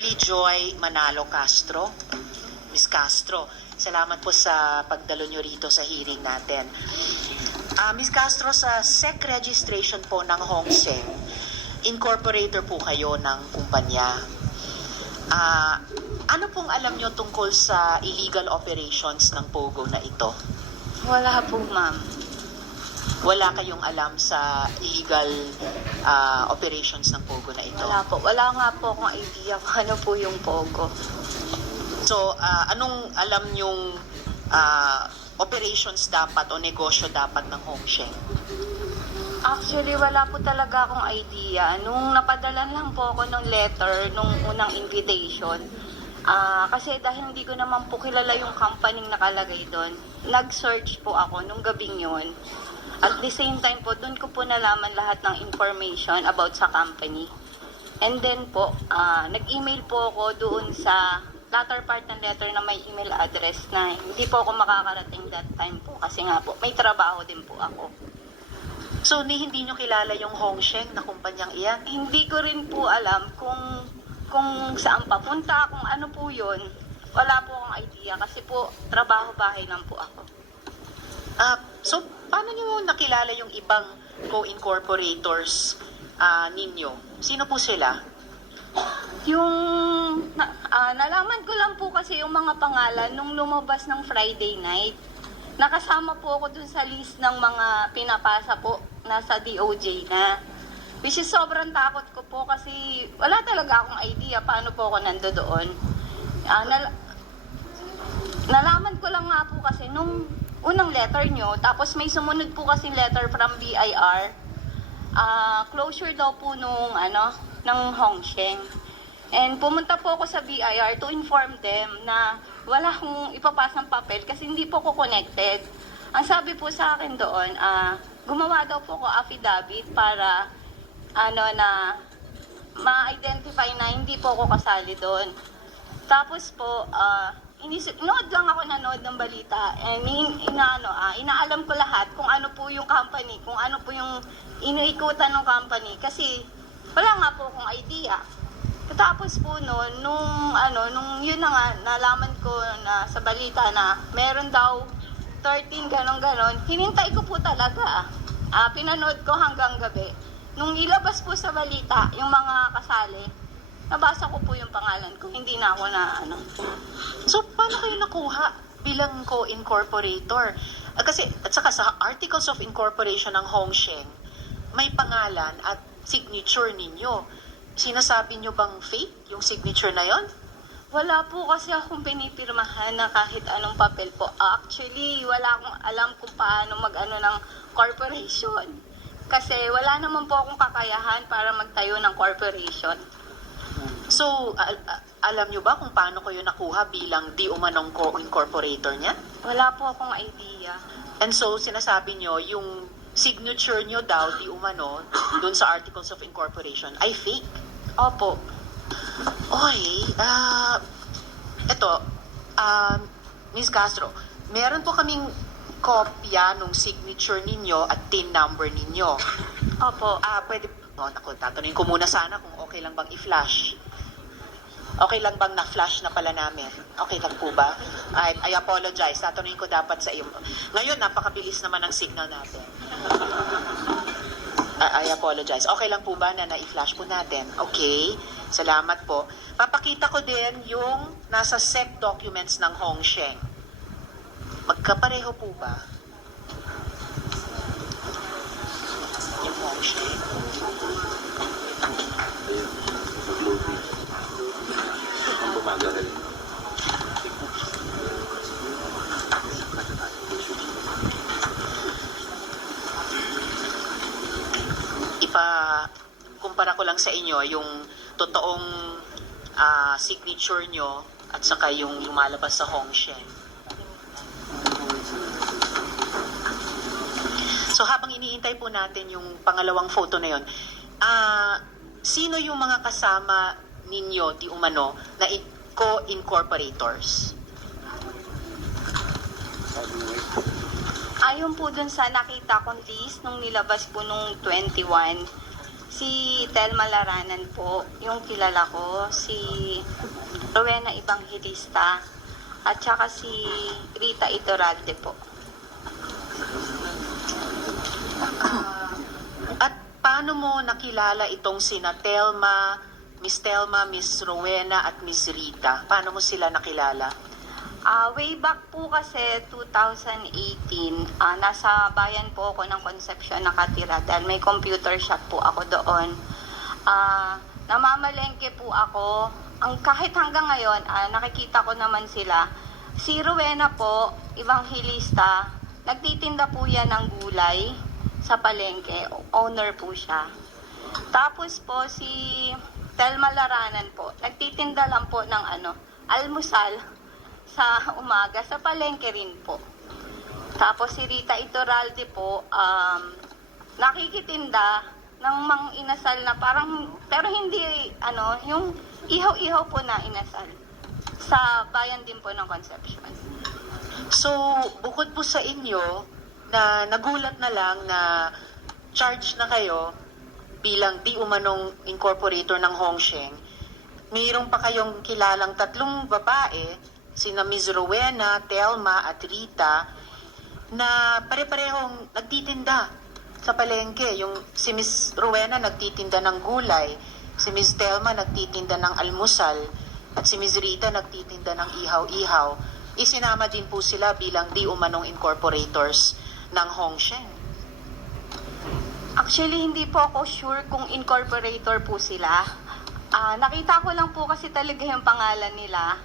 Joy Manalo Castro. Miss Castro, salamat po sa pagdalo nyo rito sa hearing natin. Miss Castro, sa SEC registration po ng Hong Seng, incorporator po kayo ng kumpanya. Ano pong alam nyo tungkol sa illegal operations ng POGO na ito? Wala po, ma'am. Wala kayong alam sa illegal operations ng POGO na ito? Wala po. Wala nga po akong idea kung ano po yung POGO. So, anong alam yung operations dapat o negosyo dapat ng Hong Seng? Actually, wala po talaga akong idea. Nung napadalan lang po ako ng letter, nung unang invitation, kasi dahil hindi ko naman po kilala yung company nakalagay doon, nag-search po ako nung gabing yun. At the same time po, doon ko po nalaman lahat ng information about sa company. And then po, nag-email po ako doon sa latter part ng letter na may email address na hindi po ako makakarating that time po kasi nga po, may trabaho din po ako. So, hindi nyo kilala yung Hong Seng na kumpanyang iyan? Hindi ko rin po alam kung saan papunta, kung ano po yun. Wala po akong idea kasi po, trabaho bahay lang po ako. So, paano nyo nakilala yung ibang co-incorporators ninyo? Sino po sila? Nalaman ko lang po kasi yung mga pangalan nung lumabas ng Friday night. Nakasama po ako dun sa list ng mga pinapasa po nasa DOJ na. Which is sobrang takot ko po kasi wala talaga akong idea paano po ako nandoon. Nalaman ko lang nga po kasi nung unang letter nyo, tapos may sumunod po kasi letter from BIR, closure daw po ng Hong Seng. And pumunta po ako sa BIR to inform them na wala akong ipapasang papel kasi hindi po ko connected. Ang sabi po sa akin doon, gumawa daw po ako affidavit para na ma-identify na hindi po ako kasali doon. Tapos po, inood lang ako nanood ng balita and inaalam ko lahat kung ano po yung company, kung ano po yung iniikutan ng company kasi wala nga po akong idea. Tapos po nung yun na nga, nalaman ko na sa balita na meron daw 13 ganon, hinintay ko po talaga. Pinanood ko hanggang gabi. Nung ilabas po sa balita yung mga kasali, nabasa ko po yung pangalan ko, hindi na ako na So, paano kayo nakuha bilang co-incorporator? Kasi, at saka sa Articles of Incorporation ng Hong Seng, may pangalan at signature ninyo. Sinasabi nyo bang fake yung signature na yon? Wala po kasi akong pinipirmahan na kahit anong papel po. Actually, wala akong alam kung paano ng corporation. Kasi wala naman po akong kakayahan para magtayo ng corporation. So, alam nyo ba kung paano kayo nakuha bilang di umanong co-incorporator niya? Wala po akong idea. And so, sinasabi nyo, yung signature nyo daw, di umano, dun sa Articles of Incorporation, ay fake? Opo. Okay, Ms. Castro, meron po kaming kopya nung signature ninyo at TIN number ninyo. Opo. Pwede, tatanungin ko muna sana kung okay lang bang i-flash. Okay lang bang na-flash na pala namin? Okay lang po ba? I apologize. Tatanungin ko dapat sa iyo. Ngayon, napakabilis naman ang signal natin. I apologize. Okay lang po ba na na-flash po natin? Okay. Salamat po. Papakita ko din yung nasa SEC documents ng Hong Seng. Magkapareho po ba? Yung Hong Seng. Kumpara ko lang sa inyo yung totoong signature nyo at saka yung lumalabas sa Hong Seng. So habang iniintay po natin yung pangalawang photo na yun, sino yung mga kasama ninyo di umano na co-incorporators? Ayon po dun sa nakita kong list nung nilabas po nung 21, Si Telma Laranan po, yung kilala ko, si Rowena Evangelista, at saka si Rita Iturralde po. At paano mo nakilala itong sina Telma, Miss Rowena at Miss Rita? Paano mo sila nakilala? Way back po kasi 2018, nasa bayan po ako ng Concepcion nakatira dahil may computer shop po ako doon. Namamalengke po ako. Kahit hanggang ngayon, nakikita ko naman sila. Si Rowena po, Evangelista, nagtitinda po yan ng gulay sa palengke. Owner po siya. Tapos po si Telma Laranan po, nagtitinda lang po ng almusal sa umaga sa palengke rin po. Tapos si Rita Iturralde po, nakikitinda ng mang inasal na parang, pero hindi, yung ihaw-ihaw po na inasal. Sa bayan din po ng Concepcion. So, bukod po sa inyo, na nagulat na lang na charge na kayo bilang di umanong incorporator ng Hongsheng, mayroon pa kayong kilalang tatlong babae, sina Ms. Rowena, Telma at Rita, na pare-parehong nagtitinda sa palengke. Yung si Ms. Rowena nagtitinda ng gulay, si Ms. Telma nagtitinda ng almusal, at si Ms. Rita nagtitinda ng ihaw-ihaw. Isinama din po sila bilang di umanong incorporators ng Hongsheng. Actually, hindi po ako sure kung incorporator po sila. Nakita ko lang po kasi talaga yung pangalan nila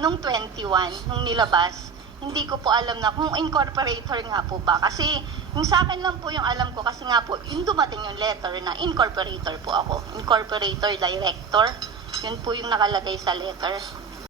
nung 21, nung nilabas. Hindi ko po alam na kung incorporator nga po ba. Kasi yung sa akin lang po yung alam ko kasi nga po, yung dumating yung letter na incorporator po ako. Incorporator director. Yun po yung nakalagay sa letter.